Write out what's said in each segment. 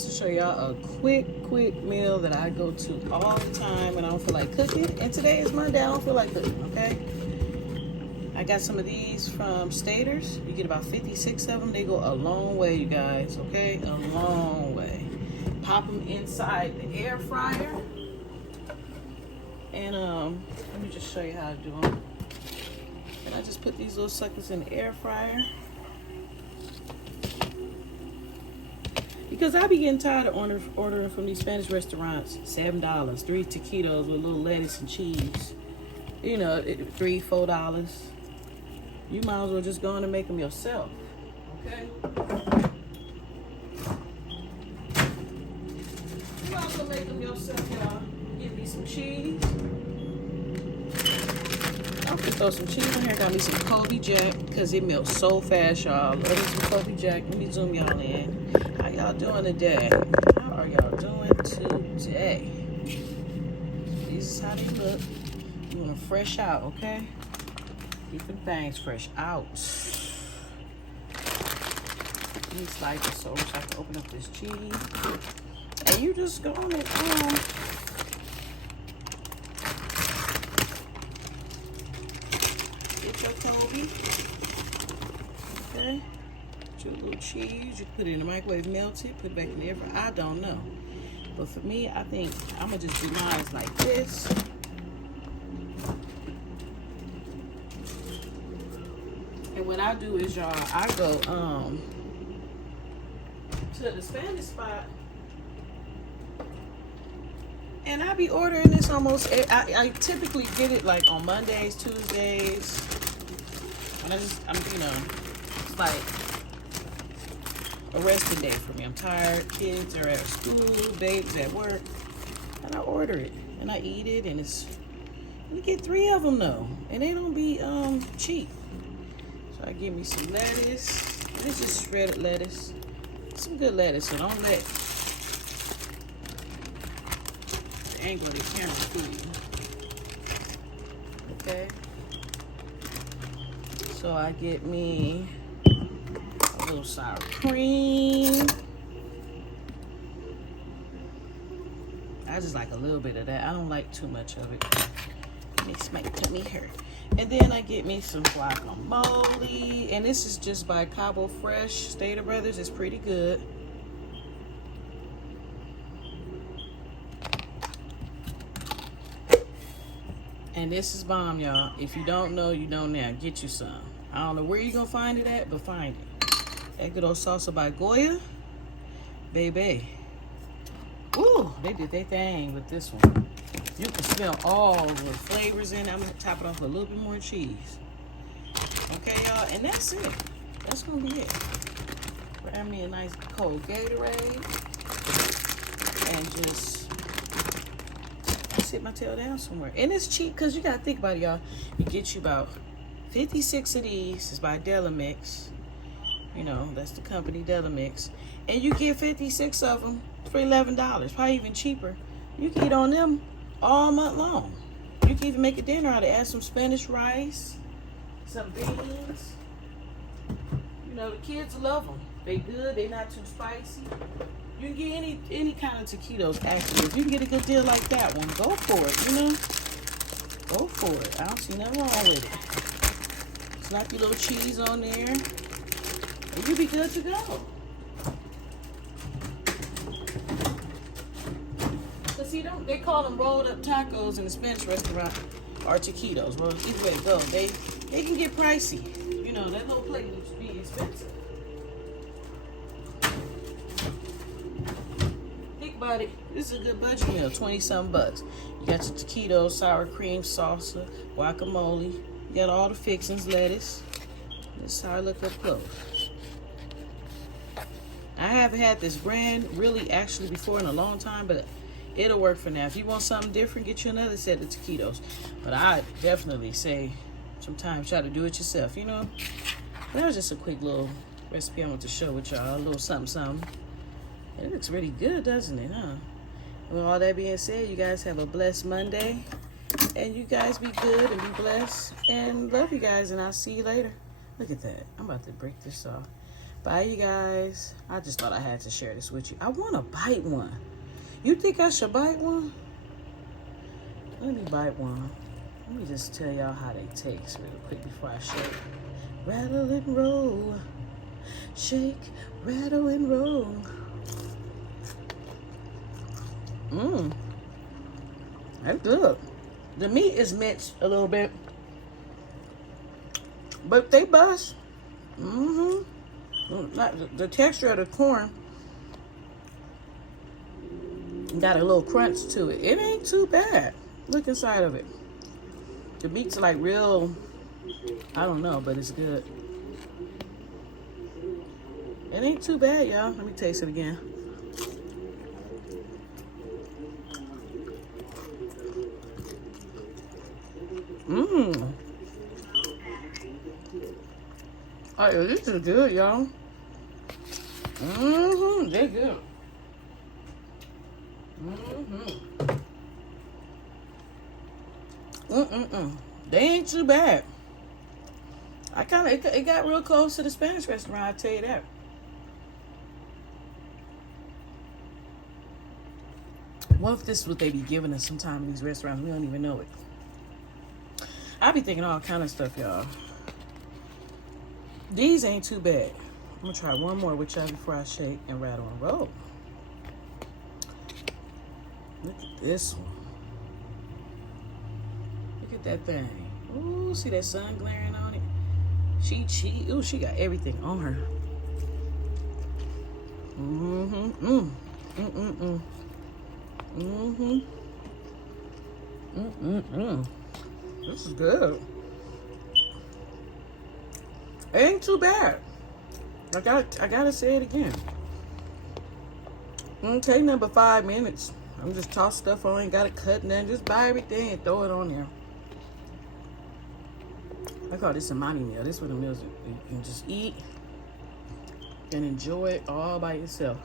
to show y'all a quick meal that I go to all the time when I don't feel like cooking. And today is Monday, I don't feel like cooking, okay? I got some of these from Staters. You get about 56 of them. They go a long way, you guys, okay? A long way. Pop them inside the air fryer. And let me just show you how to do them. And I just put these little suckers in the air fryer. Because I be getting tired of ordering from these Spanish restaurants. $7, 3 taquitos with a little lettuce and cheese. You know, $3, $4. You might as well just go in and make them yourself, okay? You also make them yourself, y'all. Give me some cheese. I'm gonna throw some cheese in here. Got me some Colby Jack because it melts so fast, y'all. Love me some Colby Jack. Let me zoom y'all in. How y'all doing today? How are y'all doing today? This is how they look. You want to fresh out, okay? Keeping things fresh out. These slices, so I wish I could open up this cheese. And you just go on it. Get your Colby. Okay. Put your little cheese. You put it in the microwave, melt it, put it back in the air fryer. I don't know. But for me, I think I'm going to just do mine like this. And what I do is, y'all, I go to the Spanish spot, and I be ordering this almost. I typically get it like on Mondays, Tuesdays. And I'm you know, it's like a resting day for me. I'm tired. Kids are at school, baby's at work, and I order it and I eat it, and you get 3 of them though, and they don't be cheap. I give me some lettuce. This is shredded lettuce. Some good lettuce, so don't let the angle of the camera fool you. Okay. So I get me a little sour cream. I just like a little bit of that. I don't like too much of it. Makes my tummy hurt. And then I get me some guacamole. And this is just by Cabo Fresh, Stater Brothers. It's pretty good. And this is bomb, y'all. If you don't know, you know now. Get you some. I don't know where you're going to find it at, but find it. That good old salsa by Goya. Baby. Ooh, they did their thing with this one. You can smell all the flavors in it. I'm going to top it off with a little bit more cheese. Okay, y'all? And that's it. That's going to be it. Grab me a nice cold Gatorade. And just sit my tail down somewhere. And it's cheap because you got to think about it, y'all. You get you about 56 of these. It's by Delamix. You know, that's the company, Delamix. And you get 56 of them for $11. Probably even cheaper. You can eat on them all month long. You can even make a dinner out of it. Add some Spanish rice, some beans. You know, the kids love them. They good. They not too spicy. You can get any kind of taquitos, actually. If you can get a good deal like that one, go for it, you know? Go for it. I don't see nothing wrong with it. Slap your little cheese on there, and you'll be good to go. See, they call them rolled up tacos in the Spanish restaurant, or taquitos. Well, either way it goes, they can get pricey. You know, that little plate would be expensive. Think about it. This is a good budget meal, 20-something bucks. You got your taquitos, sour cream, salsa, guacamole. You got all the fixings, lettuce. This is how I look up close. I haven't had this brand really actually before in a long time, but it'll work for now. If you want something different, get you another set of taquitos. But I definitely say sometimes try to do it yourself, you know? That was just a quick little recipe I want to share with y'all. A little something. It looks really good, doesn't it, huh? With all that being said, you guys have a blessed Monday. And you guys be good and be blessed. And love you guys, and I'll see you later. Look at that. I'm about to break this off. Bye, you guys. I just thought I had to share this with you. I want to bite one. You think I should bite one? Let me bite one. Let me just tell y'all how they taste real quick before I shake. Rattle and roll. Shake, rattle and roll. Mmm. That's good. The meat is minced a little bit. But they bust. Mm-hmm. The texture of the corn got a little crunch to it. It ain't too bad. Look inside of it. The meat's like real, I don't know, but it's good. It ain't too bad, y'all. Let me taste it again. Mmm. Oh, yeah, this is good, y'all. Mm-hmm. They're good. Mm-hmm. Mm-mm-mm. They ain't too bad. It got real close to the Spanish restaurant, I'll tell you that. What if this is what they be giving us sometime in these restaurants? We don't even know it. I be thinking all kind of stuff, y'all. These ain't too bad. I'm gonna try one more with y'all before I shake and rattle and roll. Look at this one. Look at that thing. Ooh, see that sun glaring on it? She got everything on her. Mm-hmm. Mm-mm-mm. Mm-hmm. Mm-mm-mm. This is good. It ain't too bad. I gotta say it again. It don't take nothing but 5 minutes. I'm just toss stuff on, ain't gotta cut nothing. Just buy everything and throw it on there. I call this a mommy meal. This is what the meals you can just eat and enjoy it all by yourself.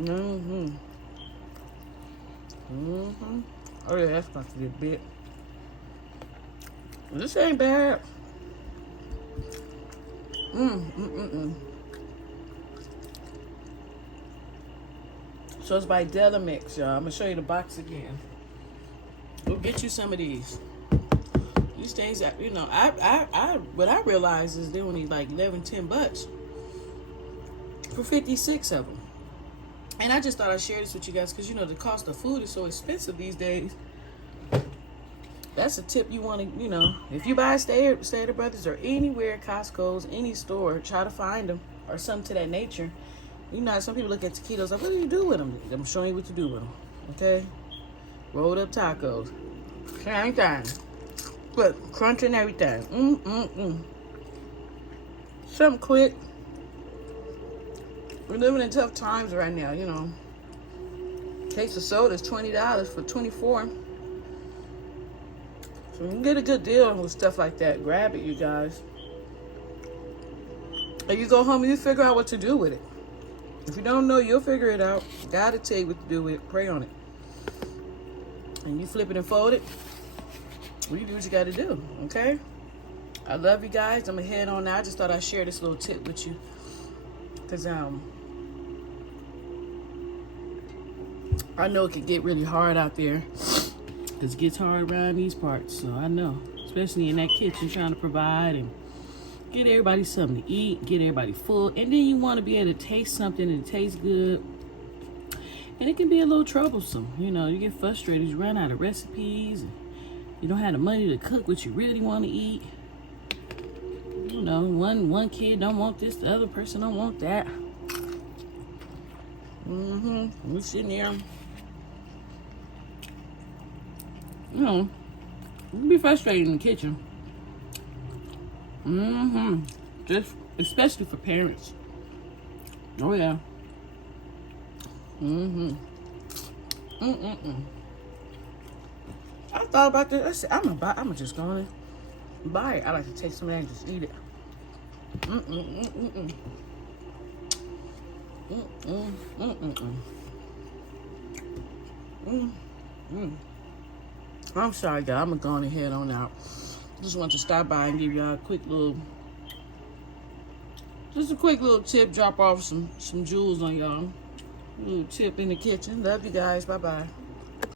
Mm-hmm. Mm-hmm. Oh yeah, that's about to be a bit. This ain't bad. So it's by Delamix, y'all. I'm gonna show you the box again. Go get you some of these. These things, you know, what I realized is they only like $11-10 for 56 of them. And I just thought I'd share this with you guys because, you know, the cost of food is so expensive these days. That's a tip you want to, you know, if you buy Stater Brothers or anywhere, Costco's, any store, try to find them or something to that nature. You know, some people look at taquitos like, what do you do with them? I'm showing you what to do with them, okay? Rolled up tacos. Same thing. But crunch and everything. Something quick. We're living in tough times right now, you know. Case of soda is $20 for 24. So you can get a good deal with stuff like that. Grab it, you guys. And you go home and you figure out what to do with it. If you don't know, you'll figure it out. God will tell you what to do with it. Pray on it. And you flip it and fold it. Well, you do what you got to do, okay? I love you guys. I'm going to head on now. I just thought I'd share this little tip with you. Because I know it can get really hard out there. Because it gets hard around these parts. So I know. Especially in that kitchen trying to provide and get everybody something to eat. Get everybody full. And then you want to be able to taste something and it tastes good. And it can be a little troublesome. You know, you get frustrated. You run out of recipes. And you don't have the money to cook what you really want to eat. You know, one kid don't want this. The other person don't want that. We're sitting there. You know, it can be frustrating in the kitchen. Just, especially for parents. Oh, yeah. I thought about this. I said, I'm gonna just go in and buy it. I like to take some of that and just eat it. I'm sorry, guys. I'm gonna go on ahead on out. Just want to stop by and give y'all a quick little Just a quick little tip, drop off some jewels on y'all. Little tip in the kitchen. Love you guys. Bye-bye.